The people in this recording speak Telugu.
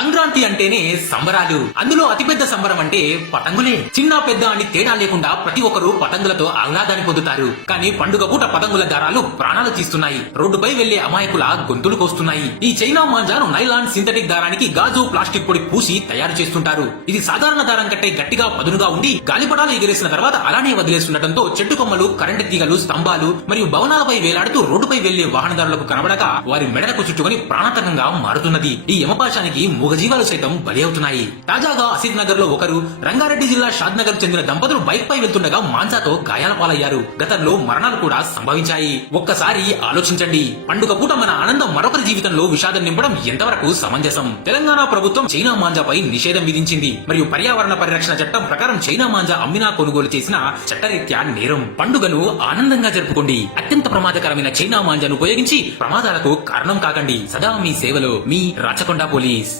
సంక్రాంతి అంటేనే సంబరాలు. అందులో అతిపెద్ద సంబరం అంటే పతంగులే. చిన్న పెద్ద అని తేడా లేకుండా ప్రతి ఒక్కరూ పతంగులతో ఆహ్లాదాన్ని పొందుతారు. కానీ పండుగ పూట పతంగుల దారాలు ప్రాణాలు తీస్తున్నాయి. రోడ్డుపై వెళ్లే అమాయకుల గొంతులు కోస్తున్నాయి. ఈ చైనా మాంజాను నైలాన్ సింథటిక్ దారానికి గాజు ప్లాస్టిక్ పొడి పూసి తయారు చేస్తుంటారు. ఇది సాధారణ దారం కంటే గట్టిగా పదునుగా ఉండి గాలిపటాలు ఎగిరేసిన తర్వాత అలానే వదిలేస్తుండటంతో చెట్టు కొమ్మలు, కరెంటు తీగలు, స్తంభాలు మరియు భవనాలపై వేలాడుతూ రోడ్డుపై వెళ్లే వాహనదారులకు కనబడక వారి మెడలకు చుట్టుకుని ప్రాణాంతకంగా మారుతున్నది. ఈ యమపాశానికి మూగజీవాలు సైతం బలి అవుతున్నాయి. తాజాగా అసిత్ నగర్ లో ఒకరు, రంగారెడ్డి జిల్లా షాద్ నగర్ చెందిన దంపతులు బైక్ పై వెళ్తుండగా మాంజాతో గాయాల పాలయ్యారు. గతంలో మరణాలు కూడా సంభవించాయి. ఒక్కసారి ఆలోచించండి. పండుగ పూట మన ఆనందం మరొకరి జీవితంలో విషాదం నింపడం ఎంతవరకు సమంజసం? తెలంగాణ ప్రభుత్వం చైనా మాంజాపై నిషేధం విధించింది. మరియు పర్యావరణ పరిరక్షణ చట్టం ప్రకారం చైనా మాంజా అమ్మినా కొనుగోలు చేసిన చట్టరీత్యా నేరం. పండుగను ఆనందంగా జరుపుకోండి. అత్యంత ప్రమాదకరమైన చైనా మాంజాను ఉపయోగించి ప్రమాదాలకు కారణం కాకండి. సదా మీ సేవలో మీ రాచకొండ పోలీస్.